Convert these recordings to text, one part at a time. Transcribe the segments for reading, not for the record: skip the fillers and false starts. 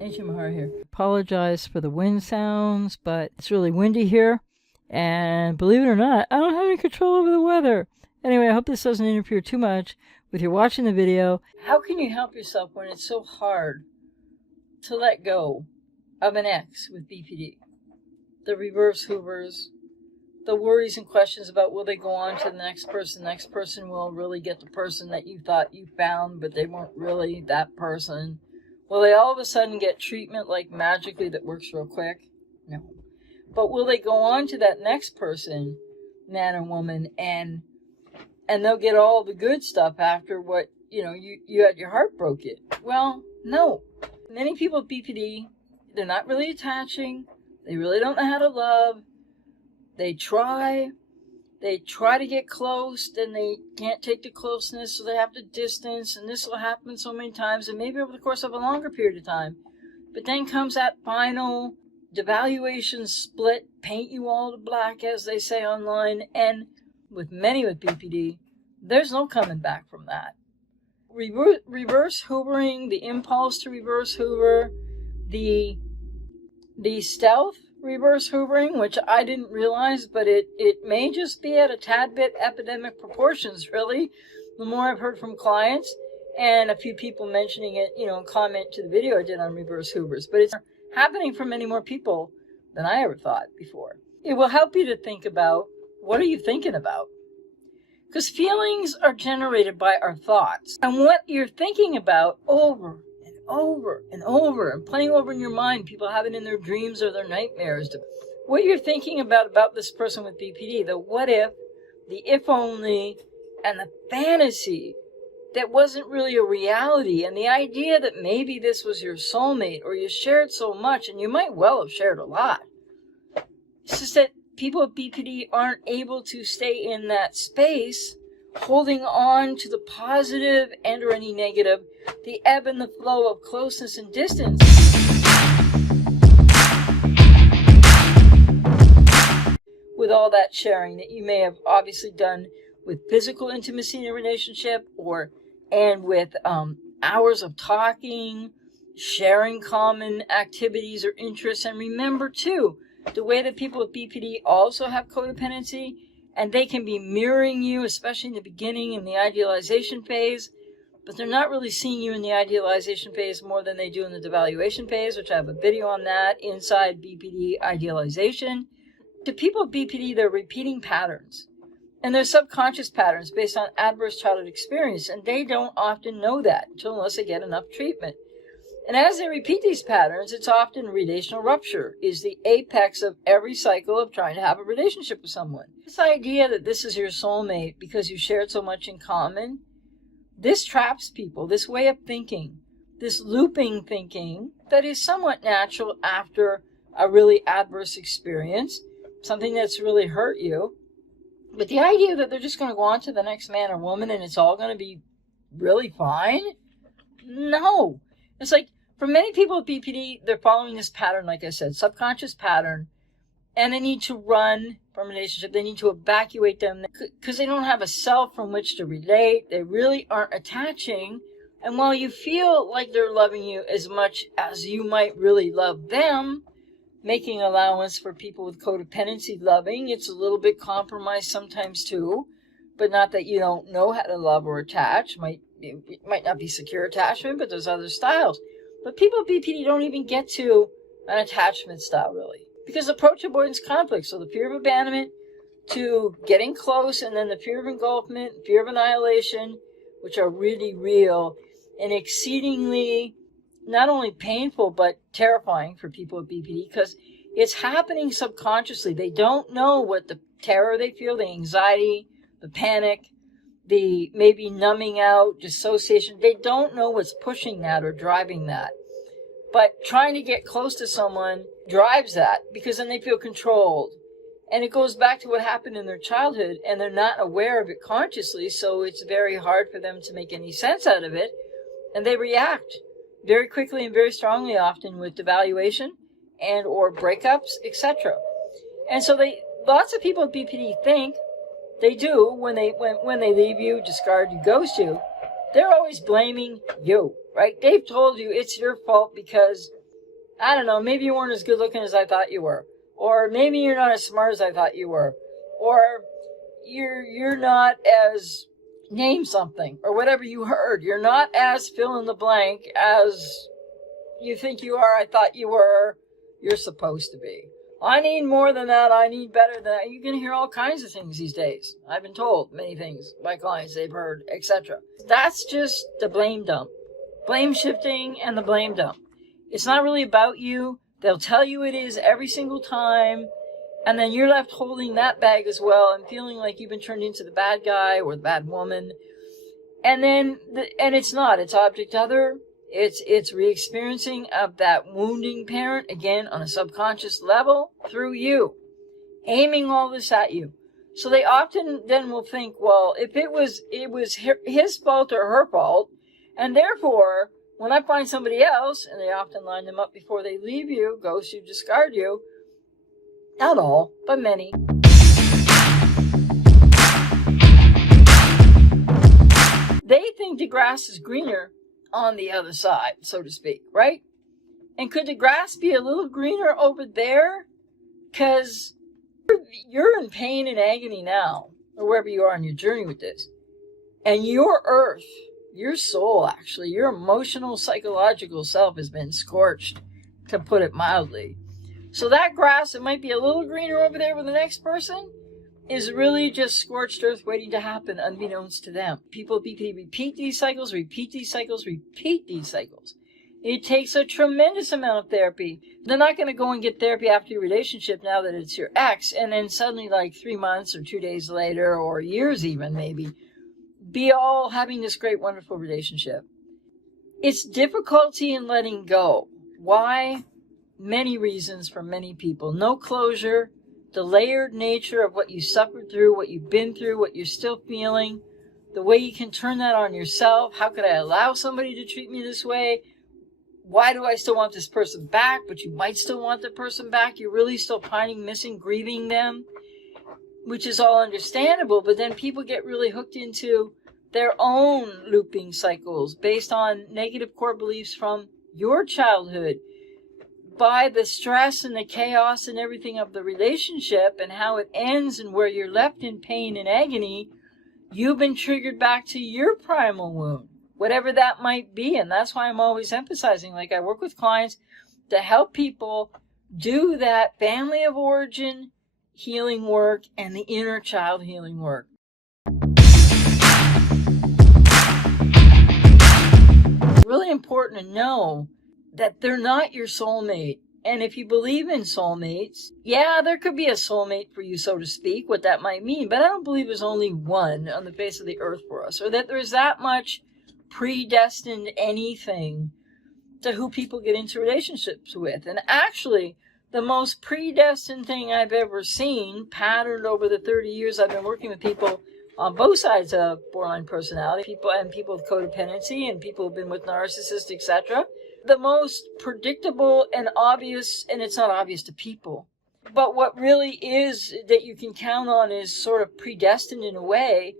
Mahari here. Apologize for the wind sounds, but it's really windy here. And believe it or not, I don't have any control over the weather. Anyway, I hope this doesn't interfere too much with you watching the video. How can you help yourself when it's so hard to let go of an ex with BPD? The reverse Hoovers, the worries and questions about will they go on to the next person? The next person will really get the person that you thought you found, but they weren't really that person. Will they all of a sudden get treatment like magically that works real quick? No. But will they go on to that next person, man or woman, and they'll get all the good stuff after what, you had your heart broken? Well, no. Many people with BPD, they're not really attaching. They really don't know how to love. They try to get close, then they can't take the closeness, so they have to distance, and this will happen so many times, and maybe over the course of a longer period of time. But then comes that final devaluation split, paint you all to black, as they say online, and with many with BPD, there's no coming back from that. Reverse hoovering, the impulse to reverse hoover, the stealth reverse hoovering, which I didn't realize, but it may just be at a tad bit epidemic proportions, really. The more I've heard from clients and a few people mentioning it, comment to the video I did on reverse hoovers. But it's happening for many more people than I ever thought before. It will help you to think about, what are you thinking about? Because feelings are generated by our thoughts. And what you're thinking about over and over and over and playing over in your mind, people have it in their dreams or their nightmares. What you're thinking about this person with BPD, the what if, the if only, and the fantasy that wasn't really a reality, and the idea that maybe this was your soulmate or you shared so much, and you might well have shared a lot. It's just that people with BPD aren't able to stay in that space, holding on to the positive and or any negative, the ebb and the flow of closeness and distance. With all that sharing that you may have obviously done with physical intimacy in a relationship, and with hours of talking, sharing common activities or interests. And remember too, the way that people with BPD also have codependency, and they can be mirroring you, especially in the beginning in the idealization phase, but they're not really seeing you in the idealization phase more than they do in the devaluation phase, which I have a video on that inside BPD idealization. To people with BPD, they're repeating patterns, and they're subconscious patterns based on adverse childhood experience, and they don't often know that unless they get enough treatment. And as they repeat these patterns, it's often relational rupture is the apex of every cycle of trying to have a relationship with someone. This idea that this is your soulmate because you shared so much in common, this traps people, this way of thinking, this looping thinking that is somewhat natural after a really adverse experience, something that's really hurt you. But the idea that they're just going to go on to the next man or woman and it's all going to be really fine? No. It's like, for many people with BPD, they're following this pattern, like I said, subconscious pattern, and they need to run from a relationship. They need to evacuate them because they don't have a self from which to relate. They really aren't attaching. And while you feel like they're loving you as much as you might really love them, making allowance for people with codependency loving, it's a little bit compromised sometimes too, but not that you don't know how to love or attach. It might not be secure attachment, but there's other styles. But people with BPD don't even get to an attachment style, really. Because approach avoidance conflict, so the fear of abandonment to getting close, and then the fear of engulfment, fear of annihilation, which are really real and exceedingly not only painful, but terrifying for people with BPD, because it's happening subconsciously. They don't know what the terror they feel, the anxiety, the panic, the maybe numbing out, dissociation. They don't know what's pushing that or driving that. But trying to get close to someone drives that because then they feel controlled. And it goes back to what happened in their childhood, and they're not aware of it consciously, so it's very hard for them to make any sense out of it. And they react very quickly and very strongly, often with devaluation and or breakups, etc. And so lots of people with BPD think they do when they leave you, discard you, ghost you. They're always blaming you, right? They've told you it's your fault because I don't know, maybe you weren't as good looking as I thought you were. Or maybe you're not as smart as I thought you were. Or you're not as name something, or whatever you heard. You're not as fill in the blank as you think you are, I thought you were, you're supposed to be. I need more than that, I need better than that. You can hear all kinds of things these days. I've been told many things by clients they've heard, etc. That's just the blame dump. Blame shifting and the blame dump. It's not really about you. They'll tell you it is every single time. And then you're left holding that bag as well and feeling like you've been turned into the bad guy or the bad woman. And then, and it's not. It's object other. It's re-experiencing of that wounding parent, again, on a subconscious level, through you. Aiming all this at you. So they often then will think, well, if it was his fault or her fault, and therefore, when I find somebody else, and they often line them up before they leave you, ghost you, discard you, not all, but many. They think the grass is greener on the other side, so to speak, right? And could the grass be a little greener over there? Because you're in pain and agony now, or wherever you are on your journey with this. And your earth, your soul actually, your emotional, psychological self has been scorched, to put it mildly. So that grass, it might be a little greener over there with the next person, is really just scorched earth waiting to happen unbeknownst to them. People BPD repeat these cycles, repeat these cycles, repeat these cycles. It takes a tremendous amount of therapy. They're not going to go and get therapy after your relationship now that it's your ex, and then suddenly like 3 months or 2 days later, or years even maybe, be all having this great, wonderful relationship. It's difficulty in letting go. Why? Many reasons for many people. No closure, the layered nature of what you suffered through, what you've been through, what you're still feeling, the way you can turn that on yourself. How could I allow somebody to treat me this way? Why do I still want this person back? But you might still want the person back. You're really still pining, missing, grieving them, which is all understandable. But then people get really hooked into their own looping cycles based on negative core beliefs from your childhood, by the stress and the chaos and everything of the relationship and how it ends and where you're left in pain and agony. You've been triggered back to your primal wound, whatever that might be. And that's why I'm always emphasizing, like I work with clients to help people do that family of origin healing work and the inner child healing work. It's really important to know that they're not your soulmate. And if you believe in soulmates, yeah, there could be a soulmate for you, so to speak, what that might mean. But I don't believe there's only one on the face of the earth for us, or that there's that much predestined anything to who people get into relationships with. And actually, the most predestined thing I've ever seen, patterned over the 30 years I've been working with people on both sides of borderline personality, people with codependency and people who've been with narcissists, etc. The most predictable and obvious, and it's not obvious to people, but what really is that you can count on is sort of predestined in a way,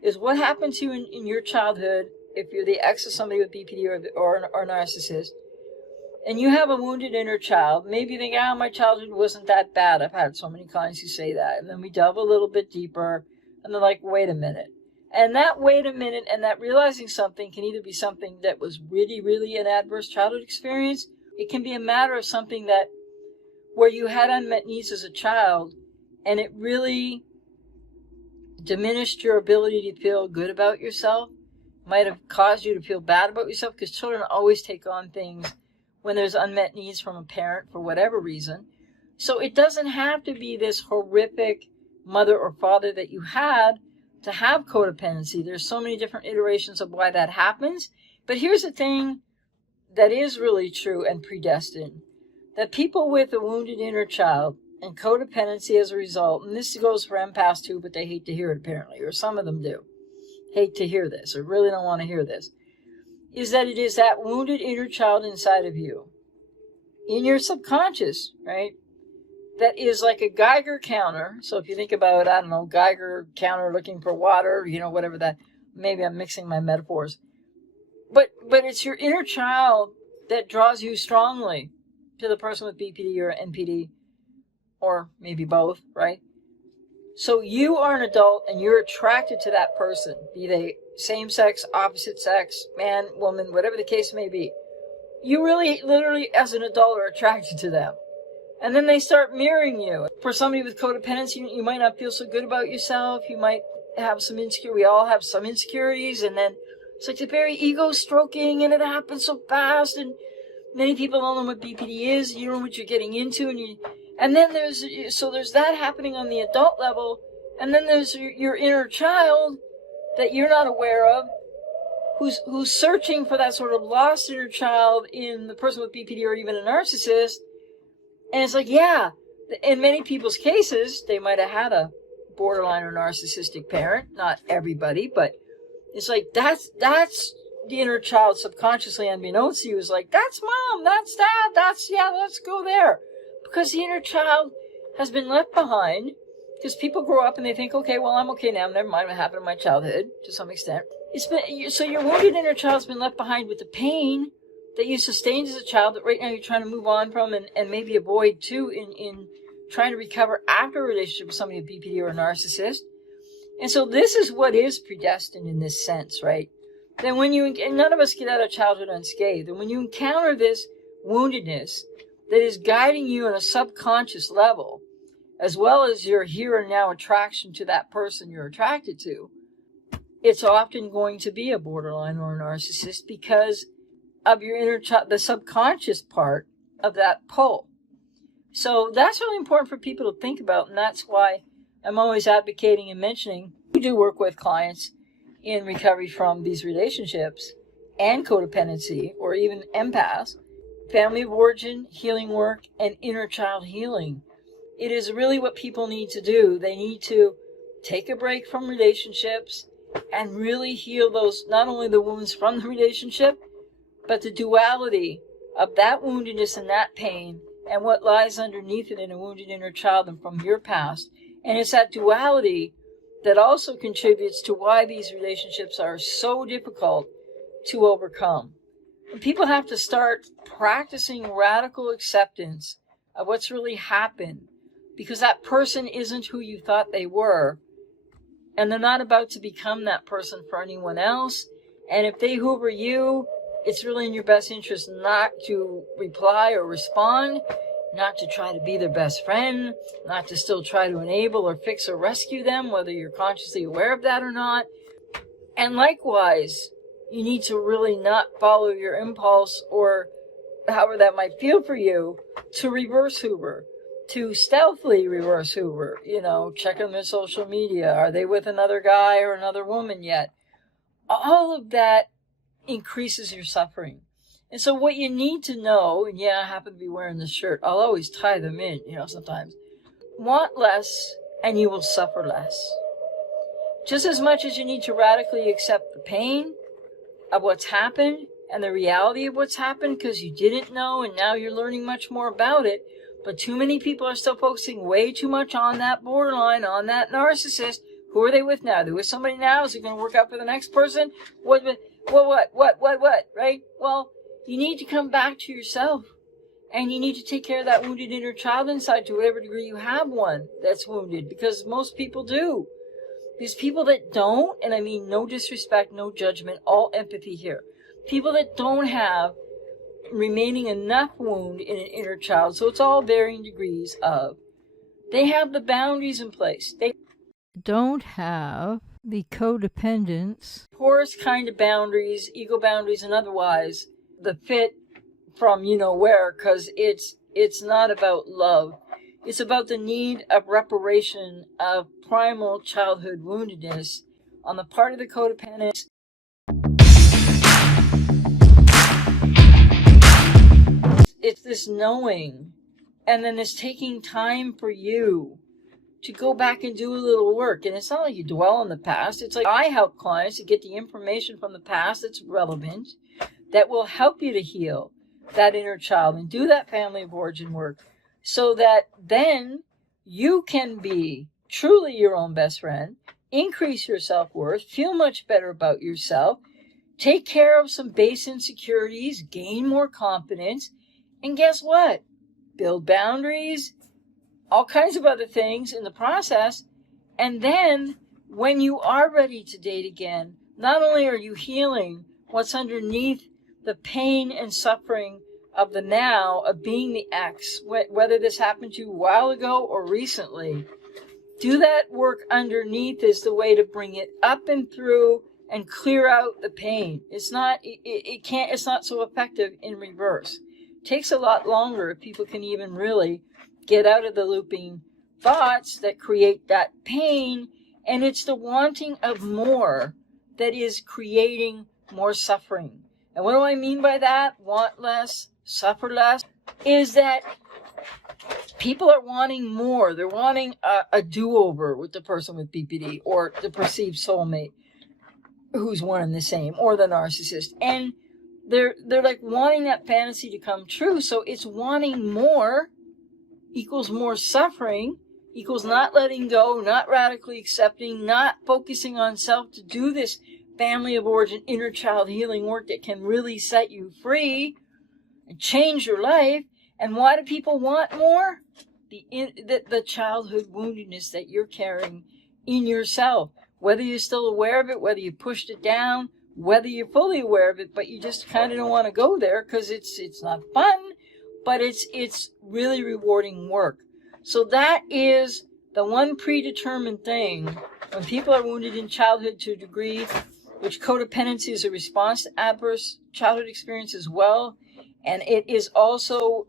is what happened to you in your childhood if you're the ex of somebody with BPD or narcissist, and you have a wounded inner child. Maybe you think, my childhood wasn't that bad. I've had so many clients who say that. And then we delve a little bit deeper, and they're like, wait a minute. And that wait a minute and that realizing something can either be something that was really, really an adverse childhood experience. It can be a matter of something that where you had unmet needs as a child, and it really diminished your ability to feel good about yourself. Might have caused you to feel bad about yourself, because children always take on things when there's unmet needs from a parent for whatever reason. So it doesn't have to be this horrific mother or father that you had to have codependency. There's so many different iterations of why that happens. But here's the thing that is really true and predestined, that people with a wounded inner child and codependency as a result, and this goes for empaths too, but they hate to hear it apparently, or some of them do, hate to hear this, or really don't want to hear this, is that it is that wounded inner child inside of you, in your subconscious, right? That is like a Geiger counter. So if you think about, I don't know, Geiger counter looking for water, whatever that, maybe I'm mixing my metaphors. But it's your inner child that draws you strongly to the person with BPD or NPD, or maybe both, right? So you are an adult and you're attracted to that person, be they same sex, opposite sex, man, woman, whatever the case may be. You really, literally, as an adult, are attracted to them. And then they start mirroring you. For somebody with codependency, you might not feel so good about yourself. You might have some insecurity. We all have some insecurities. And then it's like the very ego stroking, and it happens so fast. And many people don't know what BPD is. You don't know what you're getting into. And then there's that happening on the adult level. And then there's your inner child that you're not aware of, who's searching for that sort of lost inner child in the person with BPD or even a narcissist. And it's like, yeah, in many people's cases, they might have had a borderline or narcissistic parent. Not everybody, but it's like, that's the inner child subconsciously, unbeknownst to you, is like, that's mom, that's dad, let's go there. Because the inner child has been left behind, because people grow up and they think, okay, well, I'm okay now, never mind what happened in my childhood, to some extent. So your wounded inner child's been left behind with the pain that you sustained as a child that right now you're trying to move on from and maybe avoid too in trying to recover after a relationship with somebody with BPD or a narcissist. And so this is what is predestined in this sense, right? Then and none of us get out of childhood unscathed. And when you encounter this woundedness that is guiding you on a subconscious level, as well as your here and now attraction to that person you're attracted to, it's often going to be a borderline or a narcissist because of your inner child, the subconscious part of that pull. So that's really important for people to think about, and that's why I'm always advocating and mentioning. We do work with clients in recovery from these relationships and codependency, or even empaths, family of origin, healing work, and inner child healing. It is really what people need to do. They need to take a break from relationships and really heal those, not only the wounds from the relationship, but the duality of that woundedness and that pain and what lies underneath it in a wounded inner child and from your past. And it's that duality that also contributes to why these relationships are so difficult to overcome. And people have to start practicing radical acceptance of what's really happened, because that person isn't who you thought they were, and they're not about to become that person for anyone else. And if they hoover you, it's really in your best interest not to reply or respond, not to try to be their best friend, not to still try to enable or fix or rescue them, whether you're consciously aware of that or not. And likewise, you need to really not follow your impulse, or however that might feel for you, to reverse hoover, to stealthily reverse hoover. Check on their social media. Are they with another guy or another woman yet? All of that increases your suffering. And so what you need to know, and I happen to be wearing this shirt, I'll always tie them in, sometimes. Want less and you will suffer less. Just as much as you need to radically accept the pain of what's happened and the reality of what's happened because you didn't know and now you're learning much more about it. But too many people are still focusing way too much on that borderline, on that narcissist. Who are they with now? Are they with somebody now? Is it going to work out for the next person? What, right? Well, you need to come back to yourself. And you need to take care of that wounded inner child inside to whatever degree you have one that's wounded. Because most people do. These people that don't, and I mean no disrespect, no judgment, all empathy here. People that don't have remaining enough wound in an inner child, so it's all varying degrees of, they have the boundaries in place. They don't have the codependence, porous kind of boundaries, ego boundaries and otherwise, the fit from where, because it's not about love. It's about the need of reparation of primal childhood woundedness on the part of the codependent. It's this knowing, and then it's taking time for you to go back and do a little work. And it's not like you dwell on the past. It's like I help clients to get the information from the past that's relevant, that will help you to heal that inner child and do that family of origin work, so that then you can be truly your own best friend, increase your self-worth, feel much better about yourself, take care of some base insecurities, gain more confidence, and guess what? build boundaries, all kinds of other things in the process. And then when you are ready to date again, not only are you healing what's underneath the pain and suffering of the now, of being the ex, whether this happened to you a while ago or recently, do that work underneath is the way to bring it up and through and clear out the pain. It's not so effective in reverse. It takes a lot longer if people can even really get out of the looping thoughts that create that pain. And it's the wanting of more that is creating more suffering. And what do I mean by that? Want less, suffer less, is that people are wanting more. They're wanting a do-over with the person with BPD, or the perceived soulmate who's one and the same, or the narcissist. And they're like wanting that fantasy to come true. So it's wanting more equals more suffering, equals not letting go, not radically accepting, not focusing on self to do this family of origin, inner child healing work that can really set you free and change your life. And why do people want more? The childhood woundedness that you're carrying in yourself. Whether you're still aware of it, whether you pushed it down, whether you're fully aware of it, but you just kind of don't want to go there because it's not fun, but it's really rewarding work. So that is the one predetermined thing when people are wounded in childhood to a degree, which codependency is a response to adverse childhood experience as well. And it is also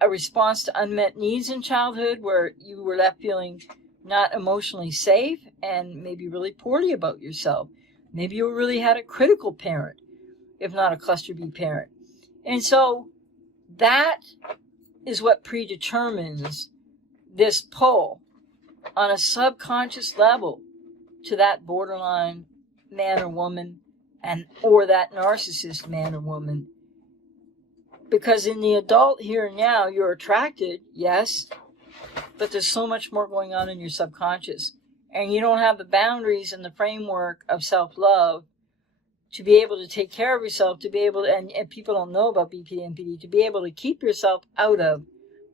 a response to unmet needs in childhood, where you were left feeling not emotionally safe and maybe really poorly about yourself. Maybe you really had a critical parent, if not a cluster B parent. And so that is what predetermines this pull on a subconscious level to that borderline man or woman, or that narcissist man or woman. Because in the adult here and now, you're attracted, yes, but there's so much more going on in your subconscious. And you don't have the boundaries and the framework of self-love to be able to take care of yourself, to be able to, and people don't know about BPD and PD, to be able to keep yourself out of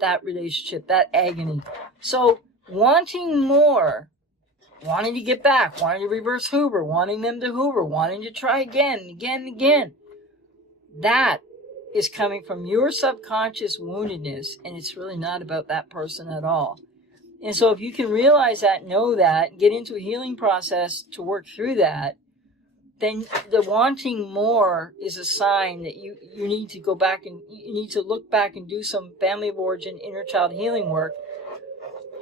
that relationship, that agony. So wanting more, wanting to get back, wanting to reverse Hoover, wanting them to Hoover, wanting to try again and again and again, that is coming from your subconscious woundedness, and it's really not about that person at all. And so if you can realize that, know that, get into a healing process to work through that, then the wanting more is a sign that you need to go back and you need to look back and do some family of origin, inner child healing work.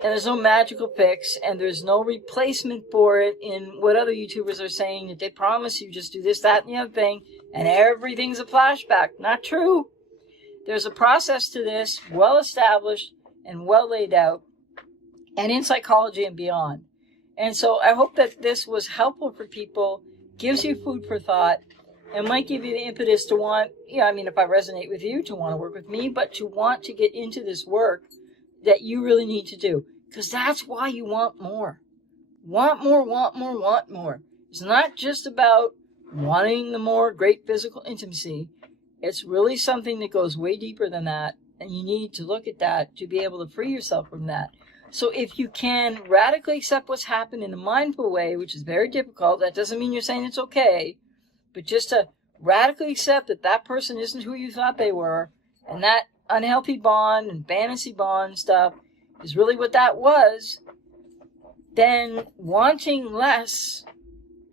And there's no magical fix, and there's no replacement for it in what other YouTubers are saying, that they promise you just do this, that, and the other thing, and everything's a flashback. Not true. There's a process to this, well established and well laid out, and in psychology and beyond. And so I hope that this was helpful for people, gives you food for thought, and might give you the impetus to want, if I resonate with you, to want to work with me, but to want to get into this work that you really need to do. Because that's why you want more. Want more, want more, want more. It's not just about wanting the more great physical intimacy. It's really something that goes way deeper than that. And you need to look at that to be able to free yourself from that. So if you can radically accept what's happened in a mindful way, which is very difficult, that doesn't mean you're saying it's okay, but just to radically accept that that person isn't who you thought they were, and that unhealthy bond and fantasy bond stuff is really what that was, then wanting less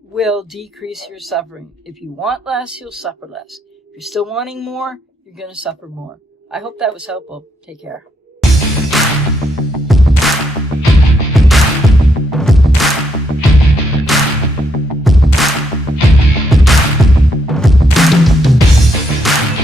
will decrease your suffering. If you want less, you'll suffer less. If you're still wanting more, you're going to suffer more. I hope that was helpful. Take care.